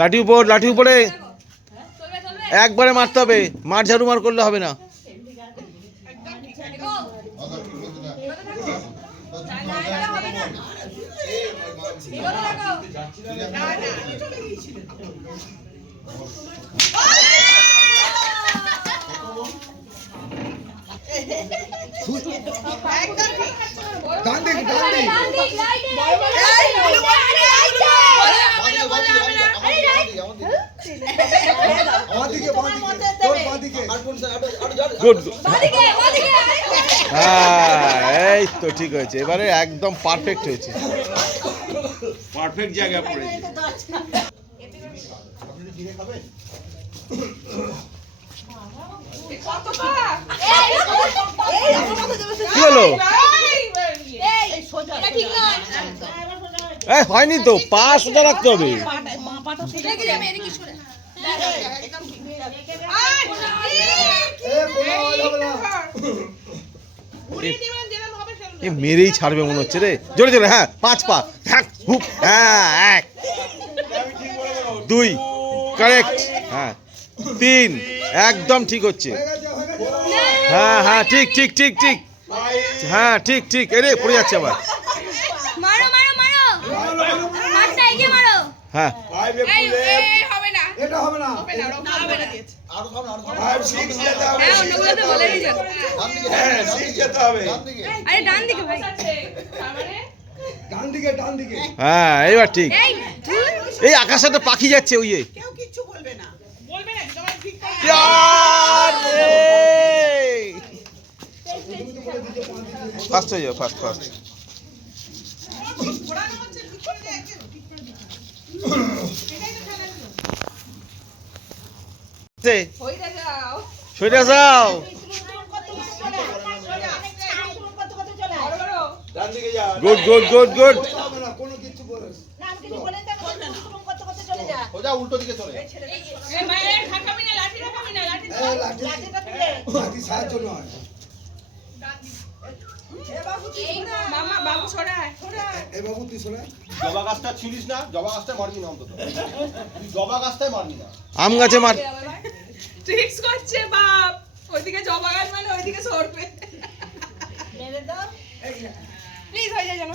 লাঠি উপরে একবারে মারতে হবে, মার ঝাড়ু মার করলে হবে না। এই তো ঠিক হয়েছে, এবারে একদম পারফেক্ট হয়েছে, পারফেক্ট জায়গা পড়েছে। কি হলো? হয়নি তো, পা সোজা রাখতে হবে। মেরেই ছাড়বে মনে হচ্ছে রে, জোরে জোরে। হ্যাঁ, 5 পা। হ্যাঁ, 1 2 কারেক্ট। হ্যাঁ, 3 একদম ঠিক হচ্ছে। হ্যাঁ হ্যাঁ, ঠিক ঠিক ঠিক ঠিক। হ্যাঁ, ঠিক ঠিক। এরে পড়ে যাচ্ছে আবার। মারো মারো মারো, মারটা এগিয়ে মারো। হ্যাঁ, এই হবে না, এটা হবে না, হবে না, হবে না। আরো খাও, আরো খাও। 5 6 যেতে হবে। হ্যাঁ, অন্যগুলোতে বলে দিয়েছো। হ্যাঁ, 6 যেতে হবে। আরে ডান দিকে ভাই, ডান দিকে। হ্যাঁ, এইবার ঠিক। এই আকাশে একটা পাখি যাচ্ছে, ওই কেউ কিচ্ছু বলবে না, তোমার ঠিক ফার্স্ট হয়ে যাও, ফার্স্ট ঘোরানো হচ্ছে, ঠিক করে দে একদম। এটাই তো খেলা ছিল। সইটা যাও। ডান দিকে যা। Good good good good. কোনো কিছু বলে নাম কিছু বলেন না, করতে চলে যা। সোজা উল্টো দিকে চলে যা। এই মায়ের খাকাবি না, লাঠি রাখাবি না, লাঠিটা তুলে। লাঠি সাহায্য নয়। এ বাবু তুই মামা, বাবু সরায়। এ বাবু তুই শোনা। জবা গাছটা ছিলিস না, জবা গাছটা মারবি না অন্তত। তুই জবা গাছটাই মারবি না। আম গাছে মার। ট্রিক্স করছে বাপ, ওইদিকে জবা গাছ মানে ওইদিকে সরবে। মেরে দাও প্লিজ, হয়ে যায় যেন।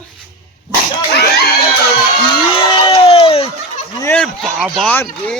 বাবা রে।